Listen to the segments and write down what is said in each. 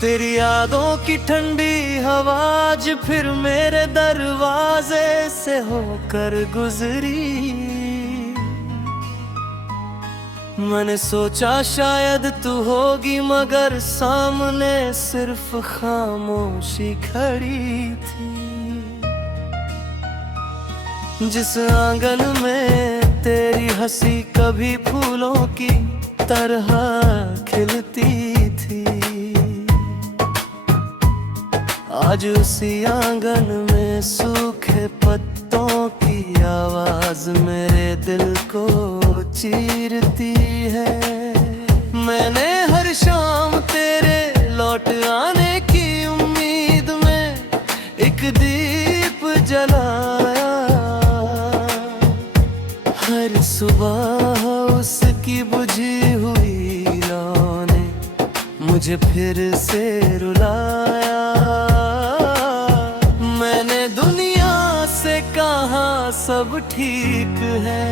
तेरी यादों की ठंडी हवा आज फिर मेरे दरवाजे से होकर गुजरी। मैंने सोचा शायद तू होगी, मगर सामने सिर्फ खामोशी खड़ी थी। जिस आंगन में तेरी हंसी कभी फूलों की तरह खिलती थी, आज उसी आंगन में सूखे पत्तों की आवाज मेरे दिल को चीरती है। मैंने हर शाम तेरे लौट आने की उम्मीद में एक दीप जलाया। हर सुबह उसकी बुझी हुई लौ ने मुझे फिर से रुलाया। मैंने दुनिया से कहा सब ठीक है,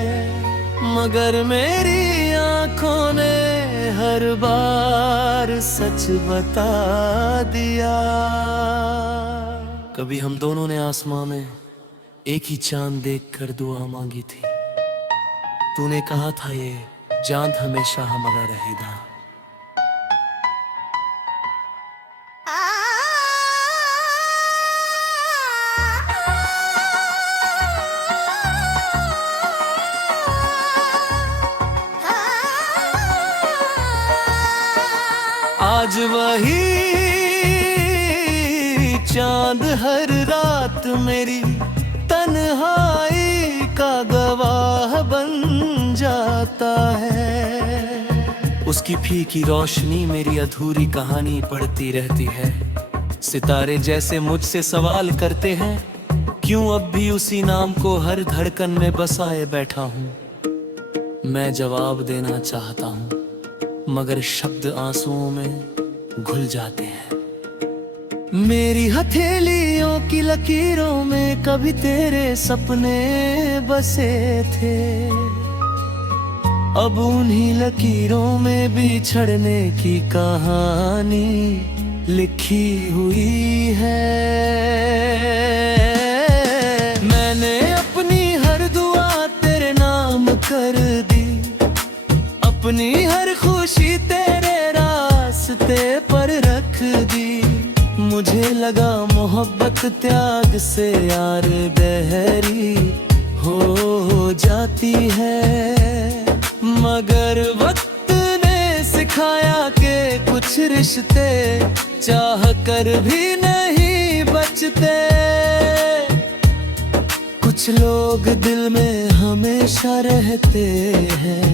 मगर मेरी आंखों ने हर बार सच बता दिया। कभी हम दोनों ने आसमां में एक ही चांद देखकर दुआ मांगी थी। तूने कहा था ये चांद हमेशा हमारा रहेगा। आज वही चांद हर रात मेरी तन्हाई का गवाह बन जाता है। उसकी फीकी रोशनी मेरी अधूरी कहानी पढ़ती रहती है। सितारे जैसे मुझसे सवाल करते हैं, क्यों अब भी उसी नाम को हर धड़कन में बसाए बैठा हूँ। मैं जवाब देना चाहता हूँ, मगर शब्द आंसुओं में घुल जाते हैं। मेरी हथेलियों की लकीरों में कभी तेरे सपने बसे थे, अब उन्हीं लकीरों में बिछड़ने की कहानी लिखी हुई है। मैंने अपनी हर दुआ तेरे नाम कर दी, अपनी हर खुशी तेरे रास्ते पर रख दी। मुझे लगा मोहब्बत त्याग से यार बहरी हो जाती है, मगर वक्त ने सिखाया कि कुछ रिश्ते चाह कर भी नहीं बचते। कुछ लोग दिल में हमेशा रहते हैं,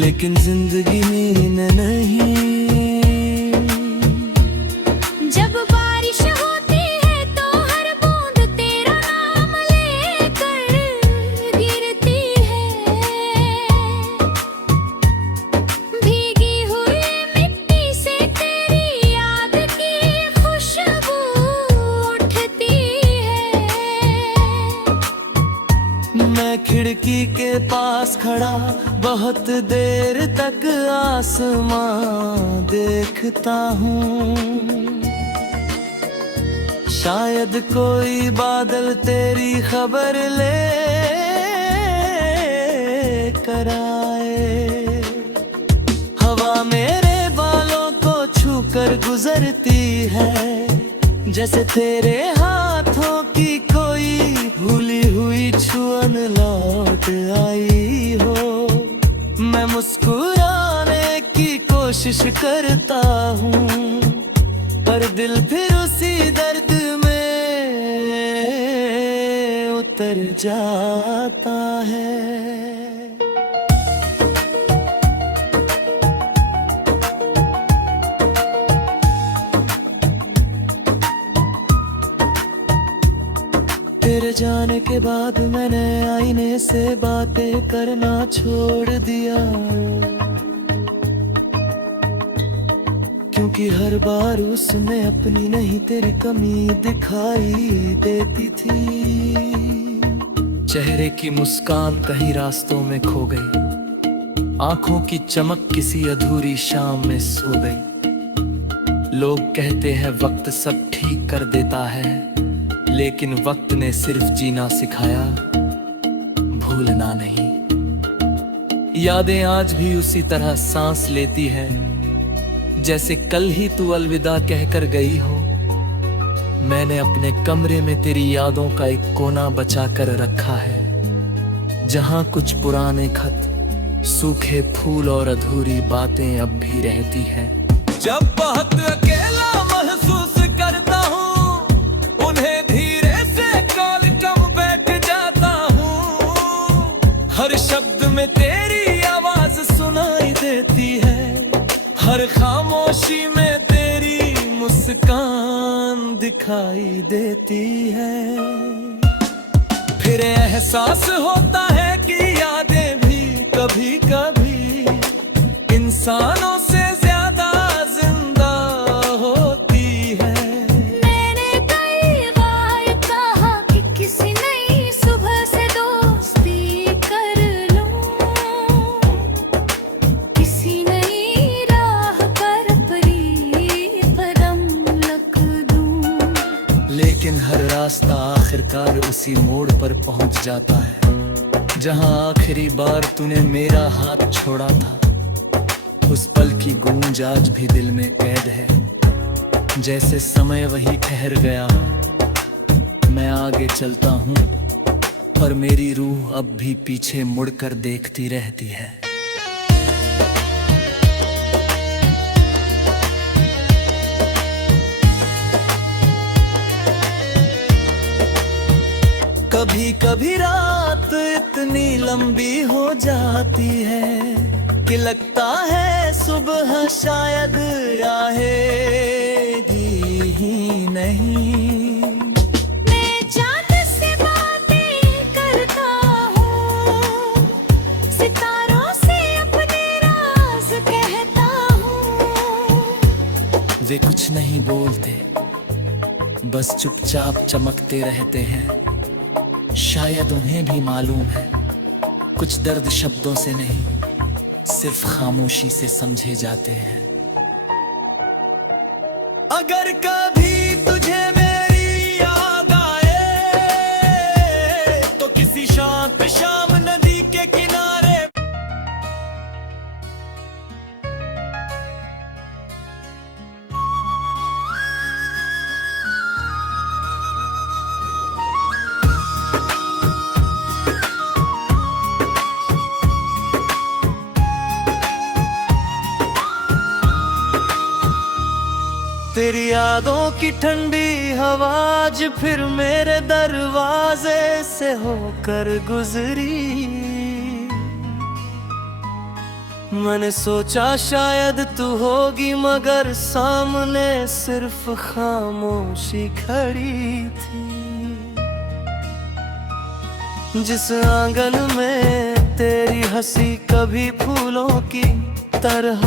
लेकिन जिंदगी में नहीं। जब बारिश होती है तो हर बूंद तेरा नाम लेकर गिरती है। भीगी हुई मिट्टी से तेरी याद की खुशबू उठती है। मैं खिड़की के पास खड़ा बहुत देर तक आसमां देखता हूँ। शायद कोई बादल तेरी खबर ले कर आए। हवा मेरे बालों को छूकर गुजरती है, जैसे तेरे हाथों की कोई भूली हुई छुअन लौट आई हो। मैं मुस्कुराने की कोशिश करता हूँ, पर दिल फिर उसी दर्द में उतर जाता है। तेरे जाने के बाद मैंने आईने से बातें करना छोड़ दिया, क्योंकि हर बार उसने अपनी नहीं तेरी कमी दिखाई देती थी। चेहरे की मुस्कान कहीं रास्तों में खो गई, आंखों की चमक किसी अधूरी शाम में सो गई। लोग कहते हैं वक्त सब ठीक कर देता है, लेकिन वक्त ने सिर्फ जीना सिखाया, भूलना नहीं। यादें आज भी उसी तरह सांस लेती हैं, जैसे कल ही तू अलविदा कहकर गई हो। मैंने अपने कमरे में तेरी यादों का एक कोना बचा कर रखा है, जहां कुछ पुराने खत, सूखे फूल और अधूरी बातें अब भी रहती हैं। जब बहुत अकेला महसूस करता हूँ, उन्हें धीरे से कॉल कम बैठ जाता हूँ। हर शब्द में तेरी आवाज सुनाई देती है, हर खामोशी में तेरी मुस्कान दिखाई देती है। फिर एहसास होता है कि यादें भी कभी कभी इंसानों से ज्यादा जिंदा होती है। मैंने कई बार कहा कि किसी नई सुबह से दोस्ती कर लूं, किसी नई राह पर अपनी कदम रख दूं। लेकिन हर रास्ता आखिरकार उसी मोड़ पर पहुंच जाता है, जहां आखिरी बार तूने मेरा हाथ छोड़ा था। उस पल की गूंज आज भी दिल में कैद है, जैसे समय वही ठहर गया। मैं आगे चलता हूँ, पर मेरी रूह अब भी पीछे मुड़कर देखती रहती है। कभी कभी रात इतनी लंबी हो जाती है कि लगता है सुबह शायद आएगी ही नहीं। मैं चांद से बातें करता हूँ, सितारों से अपने राज कहता हूँ। वे कुछ नहीं बोलते, बस चुपचाप चमकते रहते हैं। शायद उन्हें भी मालूम है, कुछ दर्द शब्दों से नहीं, सिर्फ खामोशी से समझे जाते हैं। अगर कभी तुझे मेरी याद आए, तो किसी शाम शाम नदी के किनारे तेरी यादों की ठंडी हवा आज फिर मेरे दरवाजे से होकर गुजरी। मैंने सोचा शायद तू होगी, मगर सामने सिर्फ खामोशी खड़ी थी। जिस आंगन में तेरी हंसी कभी फूलों की तरह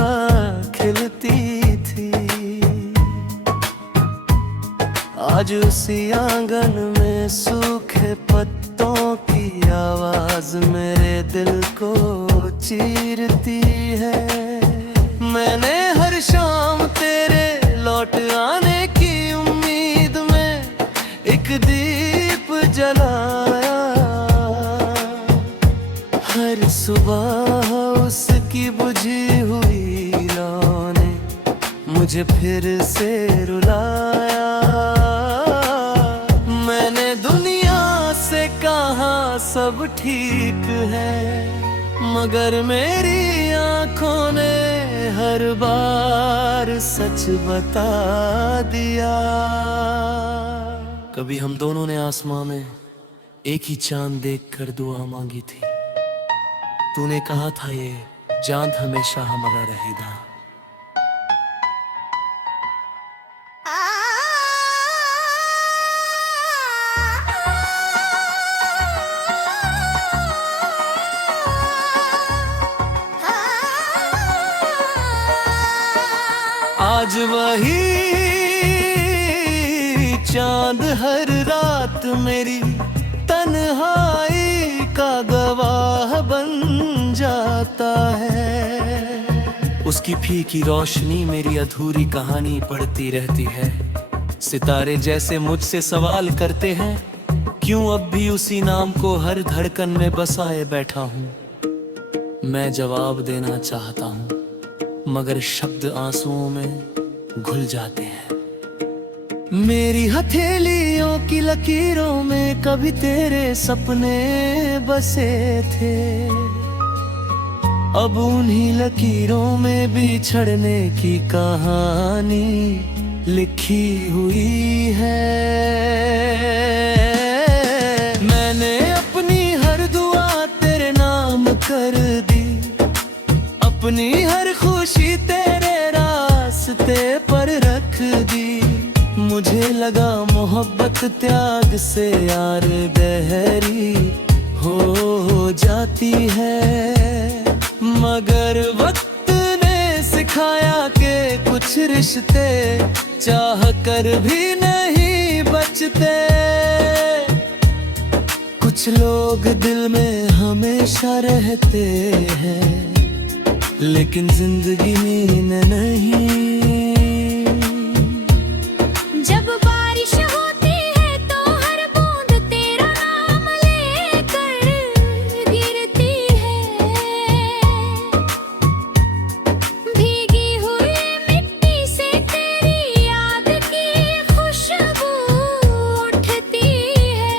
खिलती थी, आज उसी आंगन में सूखे पत्तों की आवाज मेरे दिल को चीरती है। मैंने हर शाम तेरे लौट आने की उम्मीद में एक दीप जलाया, हर सुबह उसकी बुझी हुई लौ ने मुझे फिर से रुलाया। मैंने दुनिया से कहा सब ठीक है, मगर मेरी आंखों ने हर बार सच बता दिया। कभी हम दोनों ने आसमां में एक ही चांद देखकर दुआ मांगी थी। तूने कहा था ये चांद हमेशा हमारा रहेगा। आज वही चांद हर रात मेरी तन्हाई का गवाह बन जाता है। उसकी फीकी रोशनी मेरी अधूरी कहानी पढ़ती रहती है। सितारे जैसे मुझसे सवाल करते हैं, क्यों अब भी उसी नाम को हर धड़कन में बसाए बैठा हूँ। मैं जवाब देना चाहता हूँ मगर शब्द आंसुओं में घुल जाते हैं। मेरी हथेलियों की लकीरों में कभी तेरे सपने बसे थे, अब उन्हीं लकीरों में बिछड़ने की कहानी लिखी हुई है। मैंने अपनी हर दुआ तेरे नाम कर दी, अपनी हर खुशी तेरे रास्ते पर रख दी। मुझे लगा मोहब्बत त्याग से यार बहरी हो जाती है, मगर वक्त ने सिखाया कि कुछ रिश्ते चाह कर भी नहीं बचते। कुछ लोग दिल में हमेशा रहते हैं लेकिन जिंदगी में नहीं। जब बारिश होती है तो हर बूंद तेरा नाम लेकर गिरती है, भीगी हुई मिट्टी से तेरी याद की खुशबू उठती है।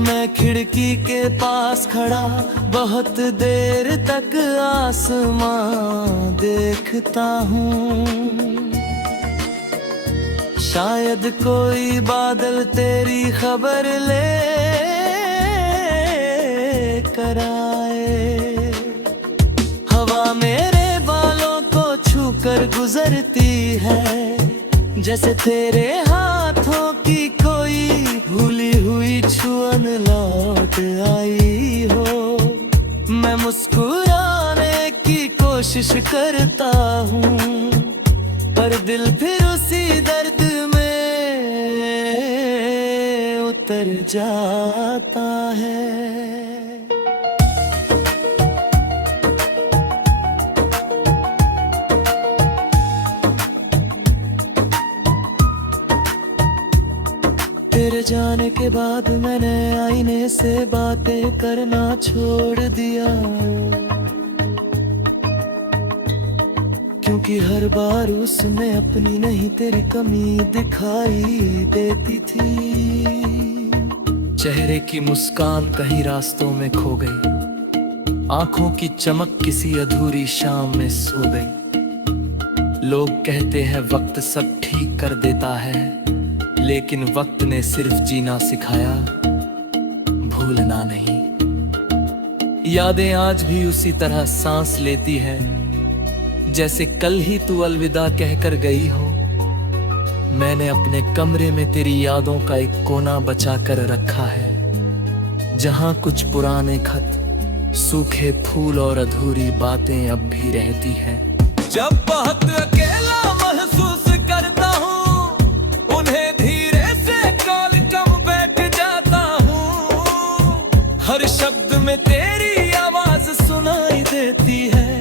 मैं खिड़की के पास खड़ा बहुत देर तक आसमां देखता हूँ, शायद कोई बादल तेरी खबर ले कर आए। हवा मेरे बालों को छूकर गुजरती है, जैसे तेरे हाथों की कोई भूली हुई छुअन लौट आई हो। मैं मुस्कुराने की कोशिश करता हूँ पर दिल फिर उसी दर्द में उतर जाता है। तेरे जाने के बाद मैंने आईने से बातें करना छोड़ दिया, क्योंकि हर बार उसने अपनी नहीं तेरी कमी दिखाई देती थी। चेहरे की मुस्कान कहीं रास्तों में खो गई, आंखों की चमक किसी अधूरी शाम में सो गई। लोग कहते हैं वक्त सब ठीक कर देता है, लेकिन वक्त ने सिर्फ जीना सिखाया, भूलना नहीं। यादें आज भी उसी तरह सांस लेती है जैसे कल ही तू अलविदा कहकर गई हो। मैंने अपने कमरे में तेरी यादों का एक कोना बचा कर रखा है, जहां कुछ पुराने खत, सूखे फूल और अधूरी बातें अब भी रहती हैं। जब बहुत अकेला महसूस करता हूँ, उन्हें धीरे से कॉल कम बैठ जाता हूँ। हर शब्द में तेरी आवाज सुनाई देती है,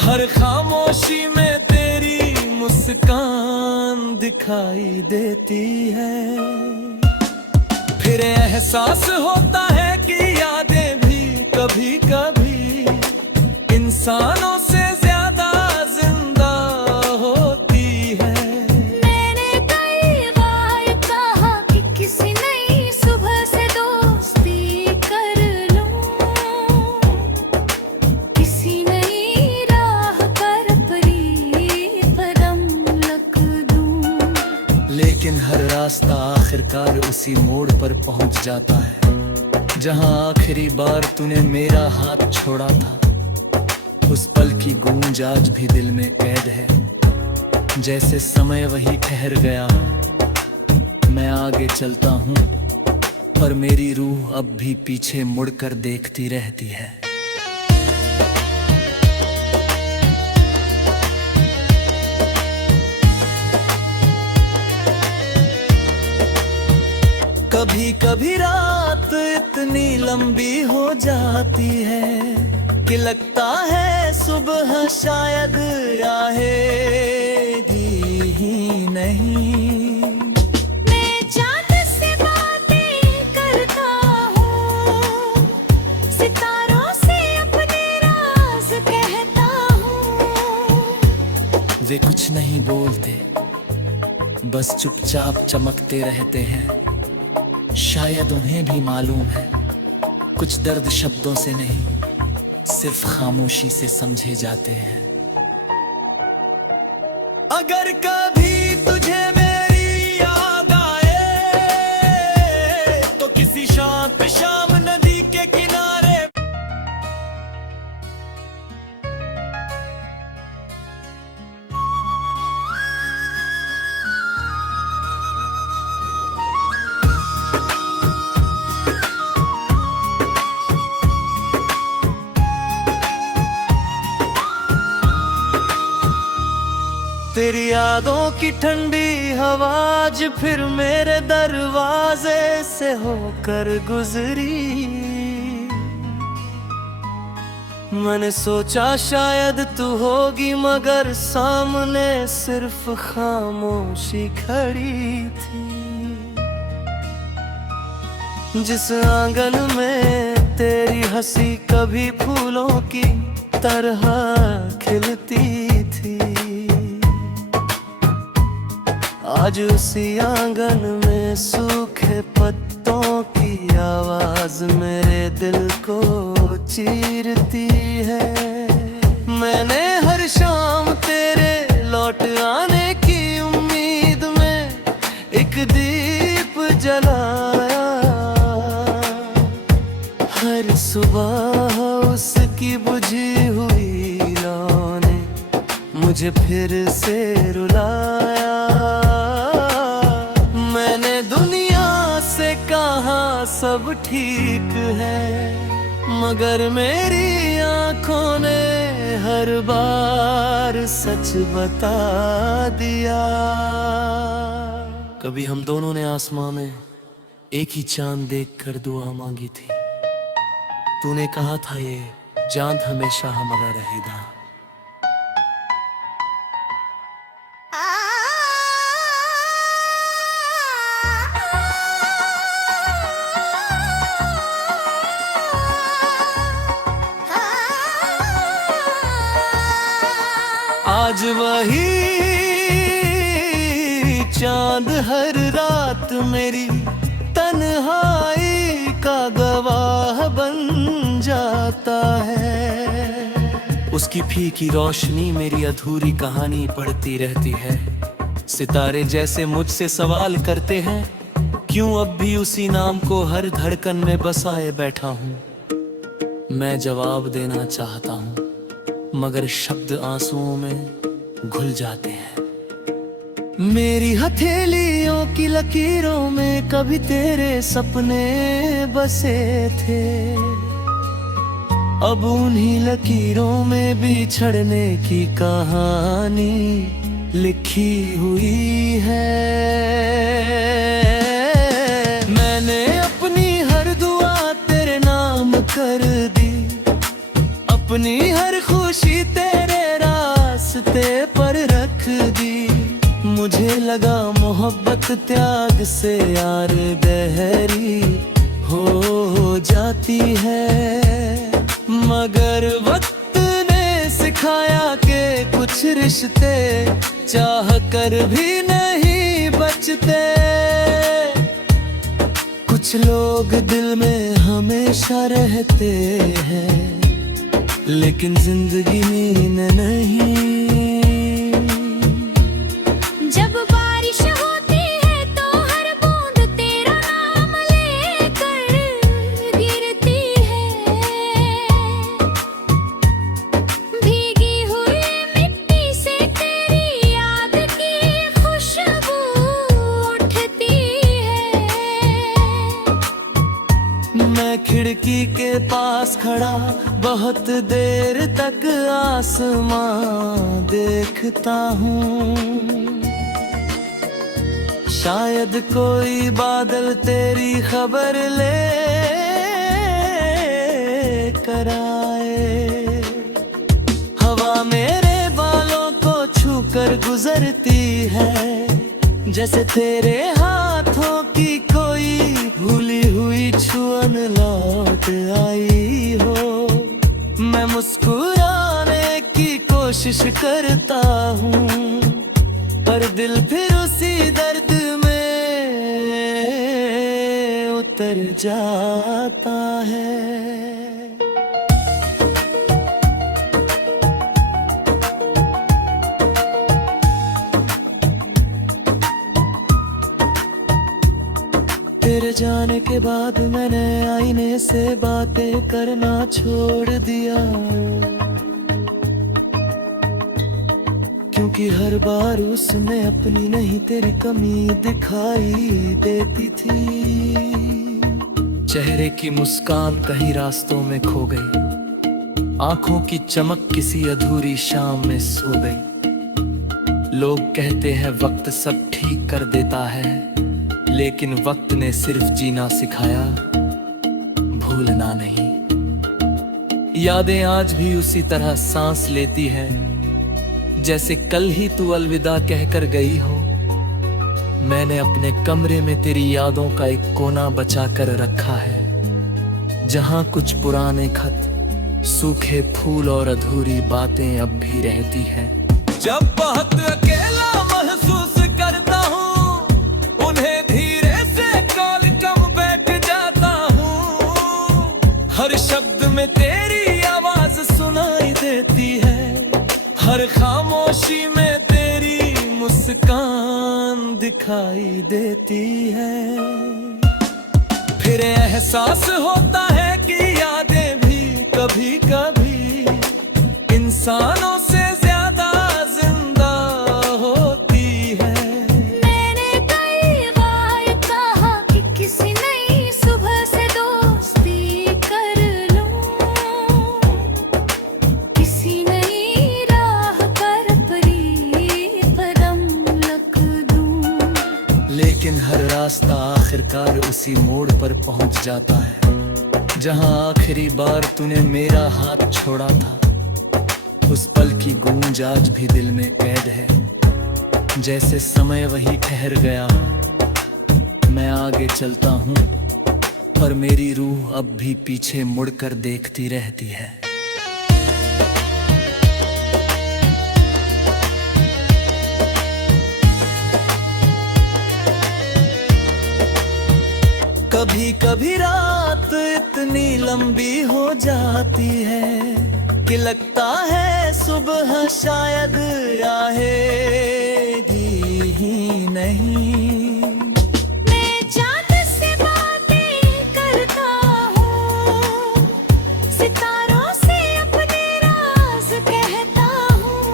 हर खामोशी में तेरी मुस्कान दिखाई देती है। फिर एहसास होता है कि यादें भी कभी कभी इंसानों से ज्यादा जिंदा होती है। मैंने कई बार कहा कि किसी नई सुबह से दोस्ती कर लूं, किसी नई राह पर अपनी कदम रख दूं। लेकिन हर रास्ता आखिरकार उसी मोड़ पर पहुंच जाता है, जहां आखिरी बार तूने मेरा हाथ छोड़ा था। उस पल की गूंज आज भी दिल में कैद है, जैसे समय वही ठहर गया हो। मैं आगे चलता हूँ पर मेरी रूह अब भी पीछे मुड़कर देखती रहती है। कभी कभी रात इतनी लंबी हो जाती है कि लगता है सुबह शायद आएगी ही नहीं। मैं चांद से बातें करता हूँ, सितारों से अपने राज कहता हूँ। वे कुछ नहीं बोलते, बस चुपचाप चमकते रहते हैं। शायद उन्हें भी मालूम है कुछ दर्द शब्दों से नहीं, सिर्फ खामोशी से समझे जाते हैं। अगर कभी तुझे मेरी याद आए तो किसी शाम नदी के किनारे तेरी यादों की ठंडी हवा आज फिर मेरे दरवाजे से होकर गुजरी। मैंने सोचा शायद तू होगी, मगर सामने सिर्फ खामोशी खड़ी थी। जिस आंगन में तेरी हंसी कभी फूलों की तरह खिलती थी, आज उसी आंगन में सूखे पत्तों की आवाज मेरे दिल को चीरती है। मैंने हर शाम तेरे लौट आने की उम्मीद में एक दीप जलाया। हर सुबह उसकी बुझी हुई लौ ने मुझे फिर से रुलाया। मैंने दुनिया से कहा सब ठीक है, मगर मेरी आंखों ने हर बार सच बता दिया। कभी हम दोनों ने आसमां में एक ही चांद देखकर दुआ मांगी थी। तूने कहा था ये चांद हमेशा हमारा रहेगा। आज वही चांद हर रात मेरी तन्हाई का गवाह बन जाता है। उसकी फीकी रोशनी मेरी अधूरी कहानी पढ़ती रहती है। सितारे जैसे मुझसे सवाल करते हैं, क्यों अब भी उसी नाम को हर धड़कन में बसाए बैठा हूँ। मैं जवाब देना चाहता हूँ, मगर शब्द आंसुओं में घुल जाते हैं। मेरी हथेलियों की लकीरों में कभी तेरे सपने बसे थे, अब उन्हीं लकीरों में बिछड़ने की कहानी लिखी हुई है। मैंने अपनी हर दुआ तेरे नाम कर दी, अपनी हर खुशी तेरे रास्ते पर रख दी। मुझे लगा मोहब्बत त्याग से यार बहरी हो जाती है, मगर वक्त ने सिखाया कि कुछ रिश्ते चाह कर भी नहीं बचते। कुछ लोग दिल में हमेशा रहते हैं, लेकिन जिंदगी नींद नहीं। जब बारिश होती है तो हर बूंद तेरा नाम लेकर गिरती है। भीगी हुई मिट्टी से तेरी याद की खुशबू उठती है। मैं खिड़की के पास खड़ा बहुत देर तक आसमां देखता हूँ। शायद कोई बादल तेरी खबर ले कर आए। करती है, जैसे तेरे हाथों की कोई भूली हुई छुअन लौट आई हो। मैं मुस्कुराने की कोशिश करता हूँ, पर दिल फिर उसी दर्द में उतर जाता है। तेरे जाने के बाद मैंने आईने से बातें करना छोड़ दिया, क्योंकि हर बार उसमें अपनी नहीं तेरी कमी दिखाई देती थी। चेहरे की मुस्कान कहीं रास्तों में खो गई, आंखों की चमक किसी अधूरी शाम में सो गई। लोग कहते हैं वक्त सब ठीक कर देता है, लेकिन वक्त ने सिर्फ जीना सिखाया, भूलना नहीं। यादें आज भी उसी तरह सांस लेती है, जैसे कल ही तू अलविदा कहकर गई हो। मैंने अपने कमरे में तेरी यादों का एक कोना बचा कर रखा है, जहां कुछ पुराने खत, सूखे फूल और अधूरी बातें अब भी रहती हैं। जब बहुत अकेला महसूस करता हूँ, उन्हें धीरे से कॉल बैठ जाता हूँ। हर शब्द में तेरी आवाज सुनाई देती है, हर खामोशी में तेरी मुस्कान दिखाई देती है। फिर एहसास होता है कि यादें भी कभी कभी इंसानों से ज्यादा जिंदा होती है। मैंने कई बार कहा कि किसी नई सुबह से दोस्ती कर लूं, किसी नई राह पर अपनी कदम रख दूं। लेकिन हर रास्ता आखिरकार उसी मोड़ पर पहुंच जाता है, जहां आखिरी बार तूने मेरा हाथ छोड़ा था। उस पल की गूंज आज भी दिल में कैद है, जैसे समय वही ठहर गया। मैं आगे चलता हूँ, पर मेरी रूह अब भी पीछे मुड़कर देखती रहती है। कभी कभी रात इतनी लंबी हो जाती है कि लगता है सुबह शायद आएगी ही नहीं। मैं चाँद से बातें करता हूँ, सितारों से अपने राज कहता हूँ।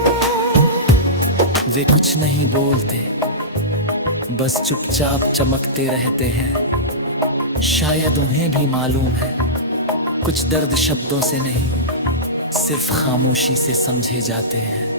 वे कुछ नहीं बोलते, बस चुपचाप चमकते रहते हैं। शायद उन्हें भी मालूम है, कुछ दर्द शब्दों से नहीं, सिर्फ खामोशी से समझे जाते हैं।